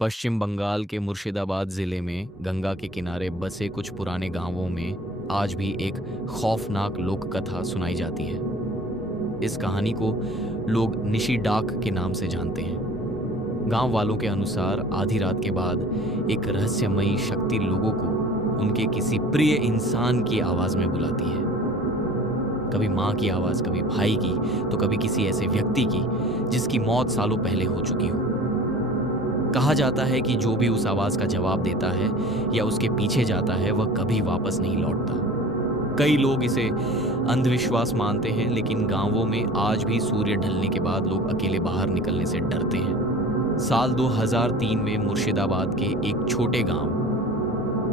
पश्चिम बंगाल के मुर्शिदाबाद ज़िले में गंगा के किनारे बसे कुछ पुराने गांवों में आज भी एक खौफनाक लोक कथा सुनाई जाती है। इस कहानी को लोग निशी डाक के नाम से जानते हैं। गांव वालों के अनुसार आधी रात के बाद एक रहस्यमयी शक्ति लोगों को उनके किसी प्रिय इंसान की आवाज़ में बुलाती है। कभी माँ की आवाज़, कभी भाई की, तो कभी किसी ऐसे व्यक्ति की जिसकी मौत सालों पहले हो चुकी हो। कहा जाता है कि जो भी उस आवाज का जवाब देता है या उसके पीछे जाता है वह कभी वापस नहीं लौटता। कई लोग इसे अंधविश्वास मानते हैं, लेकिन गांवों में आज भी सूर्य ढलने के बाद लोग अकेले बाहर निकलने से डरते हैं। साल 2003 में मुर्शिदाबाद के एक छोटे गांव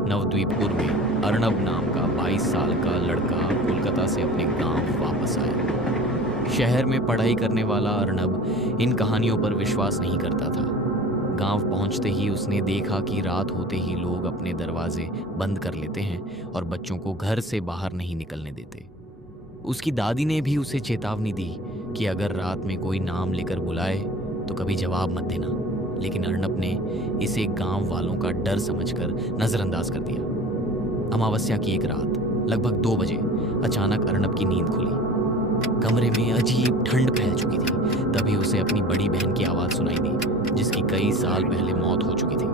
नवद्वीपपुर में अर्नब नाम का 22 साल का लड़का कोलकाता से अपने गांव वापस आया। शहर में पढ़ाई करने वाला अर्नब इन कहानियों पर विश्वास नहीं करता था। गांव पहुंचते ही उसने देखा कि रात होते ही लोग अपने दरवाजे बंद कर लेते हैं और बच्चों को घर से बाहर नहीं निकलने देते। उसकी दादी ने भी उसे चेतावनी दी कि अगर रात में कोई नाम लेकर बुलाए तो कभी जवाब मत देना, लेकिन अर्नब ने इसे गांव वालों का डर समझकर नजरअंदाज कर दिया। अमावस्या की एक रात लगभग 2 बजे अचानक अर्नब की नींद खुली। कमरे में अजीब ठंड फैल चुकी थी। तभी उसे अपनी बड़ी बहन की आवाज़ सुनाई दी, जिसकी कई साल पहले मौत हो चुकी थी।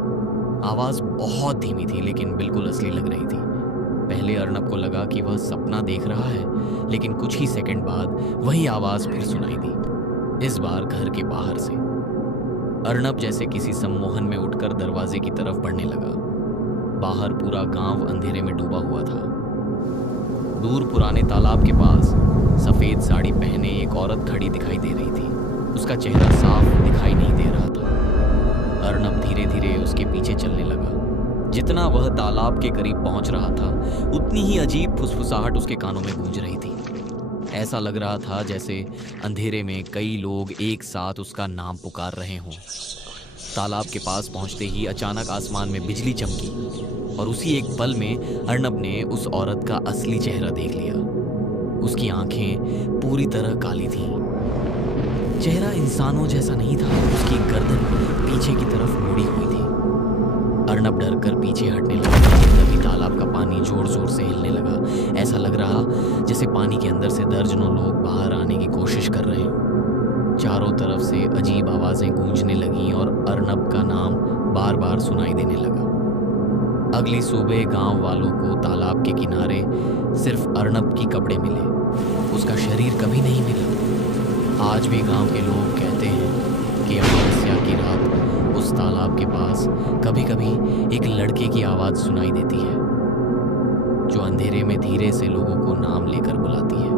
आवाज़ बहुत धीमी थी, लेकिन बिल्कुल असली लग रही थी। पहले अर्नब को लगा कि वह सपना देख रहा है, लेकिन कुछ ही सेकंड बाद वही आवाज़ फिर सुनाई दी, इस बार घर के बाहर से। अर्नब जैसे किसी सम्मोहन में उठकर दरवाजे की तरफ बढ़ने लगा। बाहर पूरा गांव अंधेरे में डूबा हुआ था। दूर पुराने तालाब के पास सफेद साड़ी पहने एक औरत खड़ी दिखाई दे रही थी। उसका चेहरा साफ दिखाई नहीं दे रहा था। अर्नब धीरे धीरे उसके पीछे चलने लगा। जितना वह तालाब के करीब पहुंच रहा था, उतनी ही अजीब फुसफुसाहट उसके कानों में गूंज रही थी। ऐसा लग रहा था जैसे अंधेरे में कई लोग एक साथ उसका नाम पुकार रहे हों। तालाब के पास पहुंचते ही अचानक आसमान में बिजली चमकी और उसी एक पल में अर्नब ने उस औरत का असली चेहरा देख लिया। उसकी आंखें पूरी तरह काली थीं। चेहरा इंसानों जैसा नहीं था। उसकी गर्दन पीछे की तरफ मुड़ी हुई थी। अर्नब डर कर पीछे हटने लगा। तभी तालाब का पानी जोर जोर से हिलने लगा। ऐसा लग रहा जैसे पानी के अंदर से दर्जनों लोग बाहर आने की कोशिश कर रहे हों। चारों तरफ से अजीब आवाजें गूंजने लगीं और अर्नब का नाम बार बार सुनाई देने लगा। अगली सुबह गांव वालों को तालाब के किनारे सिर्फ अर्नब की कपड़े मिले। उसका शरीर कभी नहीं मिला। आज भी गांव के लोग कहते हैं कि अमावस्या की रात उस तालाब के पास कभी कभी एक लड़के की आवाज़ सुनाई देती है, जो अंधेरे में धीरे से लोगों को नाम लेकर बुलाती है।